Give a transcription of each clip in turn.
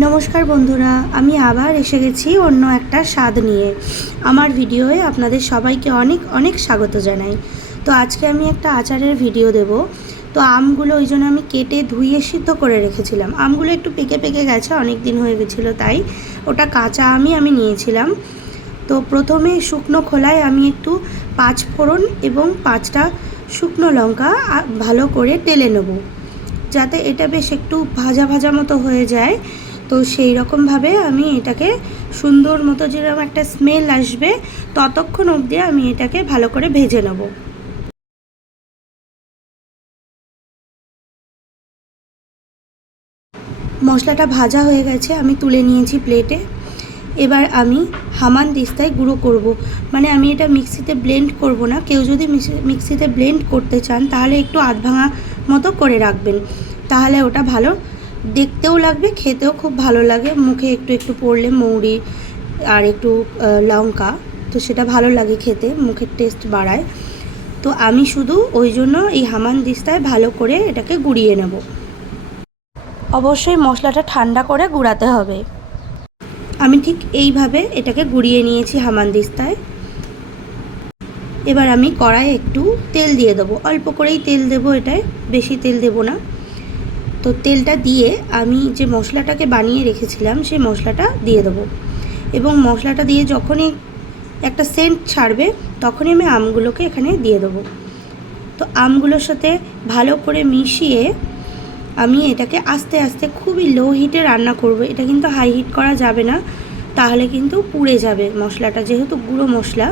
नमस्कार बंधुरा आमी आबार एसे गेছি অন্য একটা স্বাদ নিয়ে আমার ভিডিওয়ে আপনাদের সবাইকে অনেক অনেক স্বাগত জানাই। তো আজকে আমি একটা আচারের ভিডিও দেব। তো আমগুলো ওইজন্য আমি কেটে ধুয়ে সিদ্ধ করে রেখেছিলাম। আমগুলো একটু পেকে পেকে গেছে, অনেক দিন হয়ে গেছিল, তাই ওটা কাঁচা আমি নিয়েছিলাম। তো প্রথমে শুকনো খোলায় আমি একটু 5 ফোড়ন এবং 5টা শুকনো লঙ্কা ভালো করে তেলে নেব, যাতে এটা বেশ একটু ভাজা ভাজা মতো হয়ে যায়। তো সেই রকমভাবে আমি এটাকে সুন্দর মতো যেরকম একটা স্মেল আসবে ততক্ষণ অবধি আমি এটাকে ভালো করে ভেজে নেব। মশলাটা ভাজা হয়ে গেছে, আমি তুলে নিয়েছি প্লেটে। এবার আমি হামানদিস্তায় গুঁড়ো করব, মানে আমি এটা মিক্সিতে ব্লেন্ড করব না। কেউ যদি মিক্সিতে ব্লেন্ড করতে চান তাহলে একটু আধ ভাঙা মতো করে রাখবেন, তাহলে ওটা ভালো দেখতেও লাগবে, খেতেও খুব ভালো লাগে। মুখে একটু একটু পড়লে মৌরি আর একটু লঙ্কা, তো সেটা ভালো লাগে খেতে, মুখের টেস্ট বাড়ায়। তো আমি শুধু ওই জন্য এই হামানদিস্তায় ভালো করে এটাকে গুঁড়িয়ে নেব। অবশ্যই মশলাটা ঠান্ডা করে গুঁড়াতে হবে। আমি ঠিক এইভাবে এটাকে গুঁড়িয়ে নিয়েছি হামানদিস্তায়। এবার আমি কড়াইয়ে একটু তেল দিয়ে দেবো, অল্প করেই তেল দেবো, এটায় বেশি তেল দেবো না। তো তেলটা দিয়ে আমি যে মশলাটাকে বানিয়ে রেখেছিলাম সেই মশলাটা দিয়ে দেবো, এবং মশলাটা দিয়ে যখনই একটা সেন্ট ছাড়বে তখনই আমি আমগুলোকে এখানে দিয়ে দেবো। তো আমগুলোর সাথে ভালো করে মিশিয়ে আমি এটাকে আস্তে আস্তে খুবই লো হিটে রান্না করব। এটা কিন্তু হাই হিট করা যাবে না, তাহলে কিন্তু পুড়ে যাবে মশলাটা, যেহেতু গুঁড়ো মশলা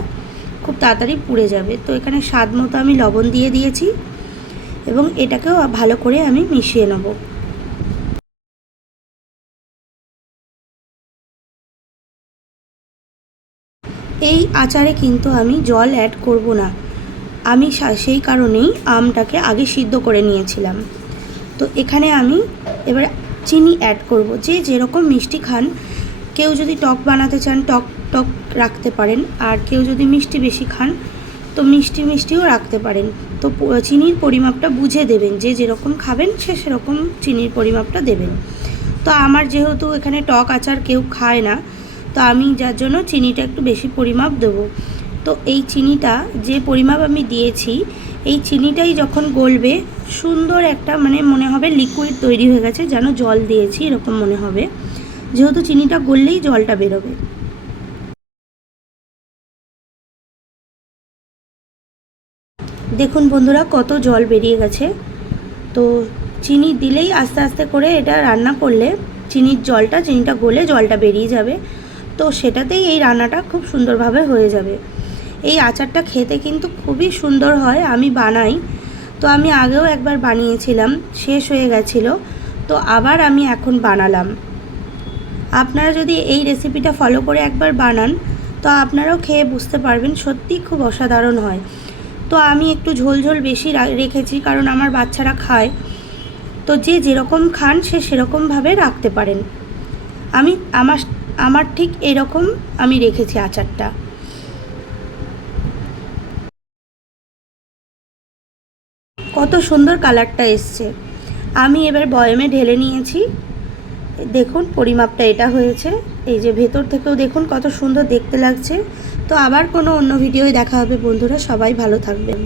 খুব তাড়াতাড়ি পুড়ে যাবে। তো এখানে স্বাদ মতো আমি লবণ দিয়ে দিয়েছি এবং এটাকেও ভালো করে আমি মিশিয়ে নেব। এই আচারে কিন্তু আমি জল অ্যাড করব না, আমি সেই কারণেই আমটাকে আগে সিদ্ধ করে নিয়েছিলাম। তো এখানে আমি এবার চিনি অ্যাড করব, যে যেরকম মিষ্টি খান। কেউ যদি টক বানাতে চান টক টক রাখতে পারেন, আর কেউ যদি মিষ্টি বেশি খান তো মিষ্টিও রাখতে পারেন। তো চিনির পরিমাপটা বুঝে দেবেন, যে যেরকম খাবেন সে সেরকম চিনির পরিমাপটা দেবেন। তো আমার যেহেতু এখানে টক আচার কেউ খায় না, তো আমি যার জন্য চিনিটা একটু বেশি পরিমাপ দেবো। তো এই চিনিটা যে পরিমাপ আমি দিয়েছি, এই চিনিটাই যখন গলবে সুন্দর একটা মানে মনে হবে লিকুইড তৈরি হয়ে গেছে, যেন জল দিয়েছি এরকম মনে হবে, যেহেতু চিনিটা গললেই জলটা বেরোবে। দেখুন বন্ধুরা কত জল বেরিয়ে গেছে। তো চিনি দিলেই আস্তে আস্তে করে এটা রান্না করলে চিনিটা গলে জলটা বেরিয়ে যাবে। তো সেটাতেই এই রান্নাটা খুব সুন্দরভাবে হয়ে যাবে। এই আচারটা খেতে কিন্তু খুবই সুন্দর হয়, আমি বানাই। তো আমি আগেও একবার বানিয়েছিলাম, শেষ হয়ে গেছিলো, তো আবার আমি এখন বানালাম। আপনারা যদি এই রেসিপিটা ফলো করে একবার বানান তো আপনারাও খেয়ে বুঝতে পারবেন, সত্যি খুব অসাধারণ হয়। তো আমি একটু ঝোল ঝোল বেশি রেখেছি, কারণ আমার বাচ্চারা খায়। তো যে যেরকম খান সে সেরকমভাবে রাখতে পারেন। আমি আমার ঠিক এরকম আমি রেখেছি আচারটা। কত সুন্দর কালারটা এসছে। আমি এবার বয়ামে ঢেলে নিয়েছি। দেখুন পরিমাপটা এটা হয়েছে, এই যে ভেতর থেকেও দেখুন কত সুন্দর দেখতে লাগছে। তো আবার কোনো অন্য ভিডিওয় দেখা হবে বন্ধুরা, সবাই ভালো থাকবেন।